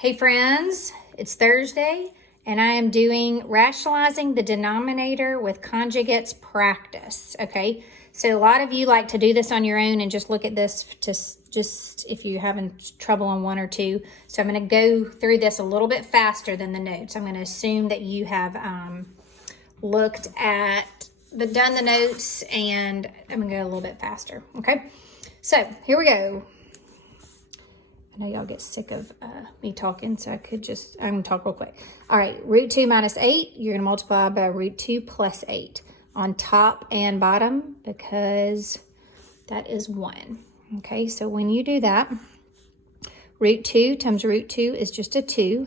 Hey friends, it's Thursday and I am doing Rationalizing the Denominator with Conjugates practice, okay? So a lot of you like to do this on your own and just look at this just if you're having trouble on one or two. So I'm gonna go through this a little bit faster than the notes. I'm gonna assume that you have looked at done the notes, and I'm gonna go a little bit faster, okay? So here we go. I know y'all get sick of me talking, so I'm gonna talk real quick. All right, root 2 minus 8, you're gonna multiply by root 2 plus 8 on top and bottom because that is 1. Okay, so when you do that, root 2 times root 2 is just a 2.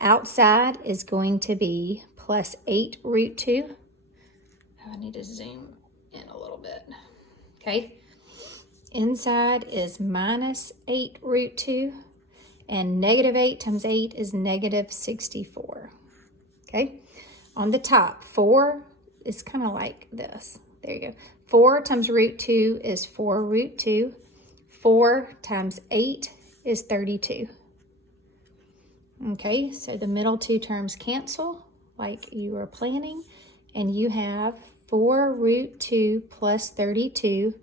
Outside is going to be plus 8 root 2. I need to zoom in a little bit, okay? Inside is minus 8 root 2, and negative 8 times 8 is negative 64, okay? On the top, 4 is kind of like this. There you go. 4 times root 2 is 4 root 2. 4 times 8 is 32. Okay, so the middle two terms cancel like you were planning, and you have 4 root 2 plus 32.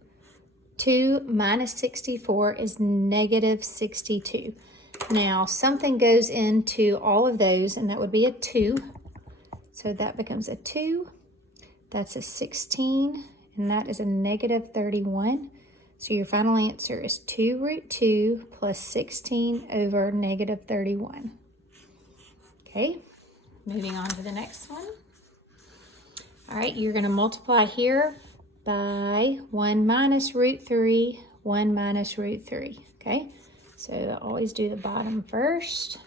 2 minus 64 is negative 62. Now, something goes into all of those, and that would be a 2. So that becomes a 2. That's a 16, and that is a negative 31. So your final answer is 2 root 2 plus 16 over negative 31. Okay, moving on to the next one. All right, you're going to multiply here by 1 minus root 3, 1 minus root 3, okay? So always do the bottom first.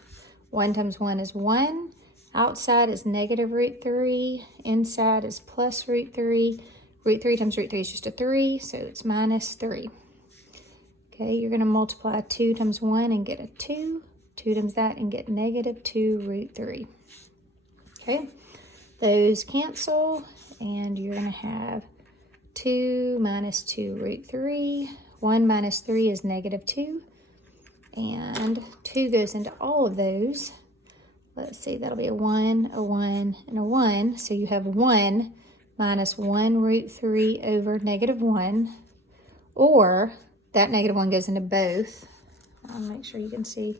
1 times 1 is 1. Outside is negative root 3. Inside is plus root 3. Root 3 times root 3 is just a 3, so it's minus 3. Okay, you're going to multiply 2 times 1 and get a 2. 2 times that and get negative 2 root 3. Okay, those cancel, and you're going to have 2 minus 2 root 3. 1 minus 3 is negative 2. And 2 goes into all of those. Let's see, that'll be a 1, a 1, and a 1. So you have 1 minus 1 root 3 over negative 1. Or that negative 1 goes into both. I'll make sure you can see.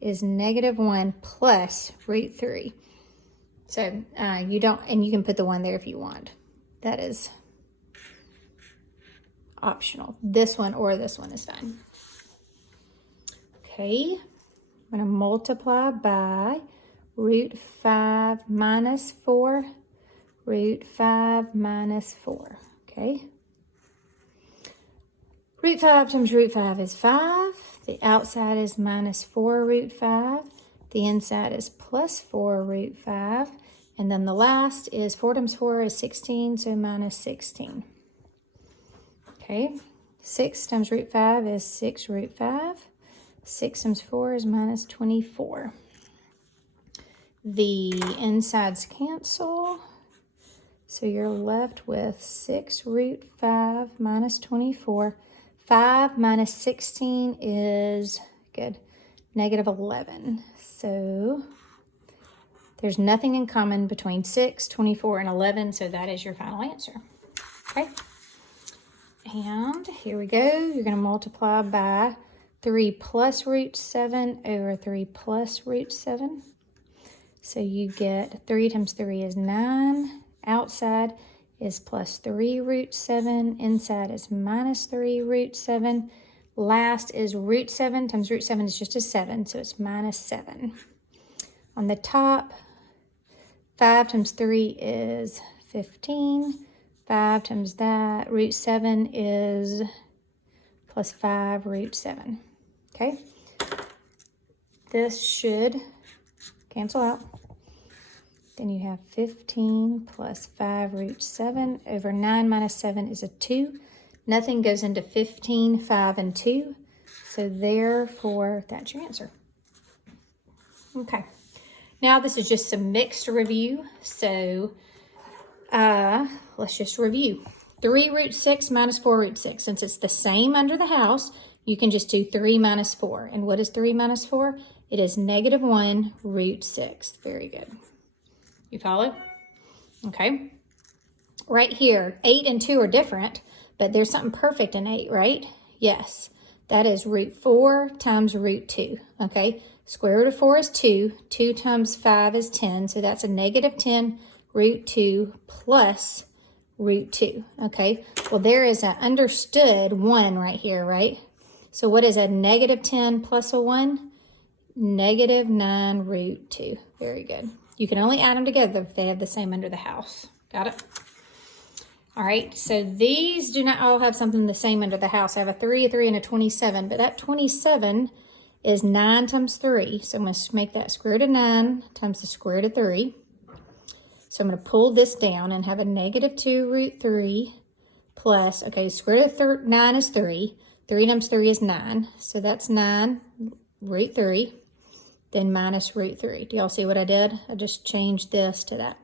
Is negative 1 plus root 3. So you don't, and you can put the 1 there if you want. That is optional. This one or this one is fine. Okay, I'm going to multiply by root 5 minus 4, root 5 minus 4, okay? Root 5 times root 5 is 5. The outside is minus 4 root 5. The inside is plus 4 root 5. And then the last is 4 times 4 is 16, so minus 16. Okay, 6 times root 5 is 6 root 5. 6 times 4 is minus 24. The insides cancel, so you're left with 6 root 5 minus 24. 5 minus 16 is, good, negative 11. So there's nothing in common between 6, 24, and 11, so that is your final answer. Okay. And here we go. You're going to multiply by 3 plus root 7 over 3 plus root 7. So you get 3 times 3 is 9. Outside is plus 3 root 7. Inside is minus 3 root 7. Last is root 7 times root 7 is just a 7, so it's minus 7. On the top, 5 times 3 is 15. 5 times that, root 7 is plus 5 root 7, okay? This should cancel out. Then you have 15 plus 5 root 7 over 9 minus 7 is a 2. Nothing goes into 15, 5, and 2. So therefore, that's your answer. Okay. Now this is just some mixed review. So let's just review. 3 root 6 minus 4 root 6. Since it's the same under the house, you can just do 3 minus 4. And what is 3 minus 4? It is negative 1 root 6. Very good. You follow? Okay. Right here, 8 and 2 are different, but there's something perfect in 8, right? Yes. That is root 4 times root 2, okay? Square root of 4 is 2. 2 times 5 is 10, so that's a negative 10 root 2 plus root 2, okay? Well, there is an understood 1 right here, right? So what is a negative 10 plus a 1? Negative 9 root 2. Very good. You can only add them together if they have the same under the house. Got it? All right, so these do not all have something the same under the house. I have a 3, a 3, and a 27, but that 27 is 9 times 3. So I'm going to make that square root of 9 times the square root of 3. So I'm going to pull this down and have a negative 2 root 3 plus, okay, square root of 9 is 3. 3 times 3 is 9. So that's 9 root 3, then minus root 3. Do y'all see what I did? I just changed this to that.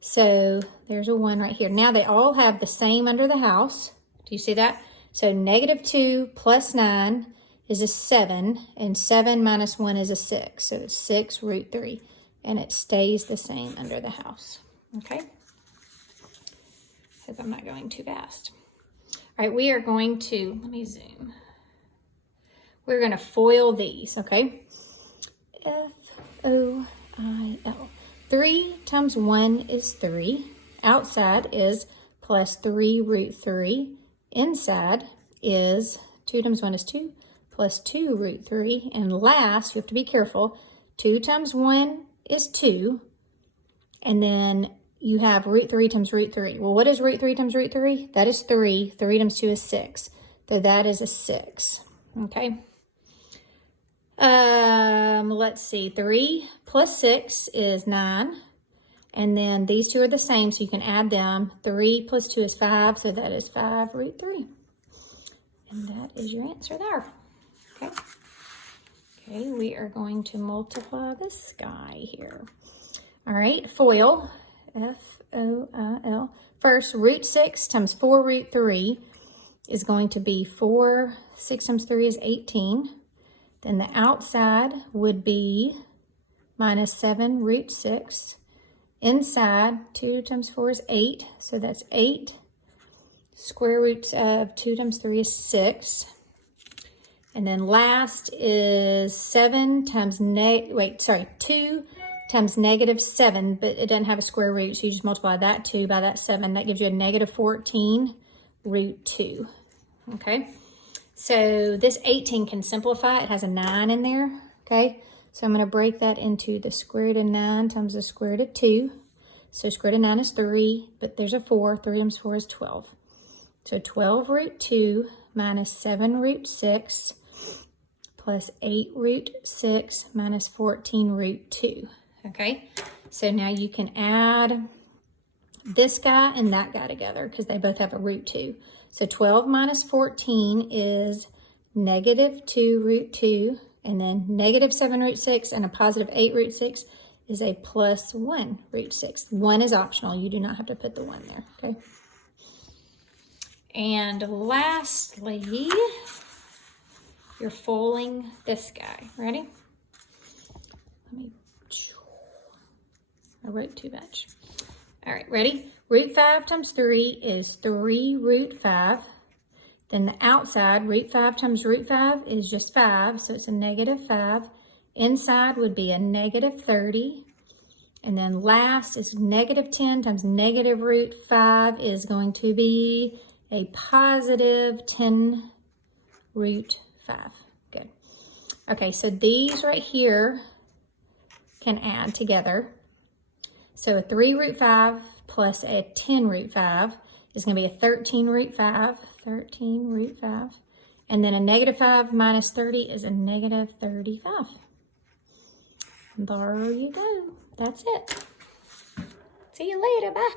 So there's a 1 right here. Now they all have the same under the house. Do you see that? So negative 2 plus 9 is a 7, and 7 minus 1 is a 6. So it's 6 root 3, and it stays the same under the house. Okay? Hope I'm not going too fast. All right, we are going to, let me zoom. We're going to FOIL these, okay? F-O-I-L. 3 times 1 is 3. Outside is plus 3 root 3. Inside is 2 times 1 is 2 plus 2 root 3. And last, you have to be careful, 2 times 1 is 2. And then you have root 3 times root 3. Well, what is root 3 times root 3? That is 3. 3 times 2 is 6. So that is a 6. Okay. Let's see. 3 plus 6 is 9. And then these two are the same, so you can add them. 3 plus 2 is 5, so that is 5 root 3. And that is your answer there. Okay. Okay, we are going to multiply this guy here. All right, FOIL. F-O-I-L. First, root 6 times 4 root 3 is going to be 4. 6 times 3 is 18. Then the outside would be minus 7 root 6. Inside, 2 times 4 is 8. So that's 8. Square root of 2 times 3 is 6. And then last is 7 times 2 times negative 7, but it doesn't have a square root, so you just multiply that 2 by that 7. That gives you a negative 14 root 2. Okay, so this 18 can simplify. It has a 9 in there, okay? So I'm going to break that into the square root of 9 times the square root of 2. So square root of 9 is 3, but there's a 4. 3 times 4 is 12. So 12 root 2 minus 7 root 6 plus 8 root 6 minus 14 root 2. Okay, so now you can add this guy and that guy together because they both have a root 2. So 12 minus 14 is negative 2 root 2, and then negative 7 root 6 and a positive 8 root 6 is a plus 1 root 6. 1 is optional. You do not have to put the 1 there, okay? And lastly, you're foiling this guy. Ready? I wrote too much. All right, ready? Root 5 times 3 is 3 root 5. Then the outside, root 5 times root 5 is just 5, so it's a negative 5. Inside would be a negative 30. And then last is negative 10 times negative root 5 is going to be a positive 10 root 5. Good. Okay, so these right here can add together. So a 3 root 5 plus a 10 root 5 is going to be a 13 root 5. 13 root 5. And then a negative 5 minus 30 is a negative 35. There you go. That's it. See you later. Bye.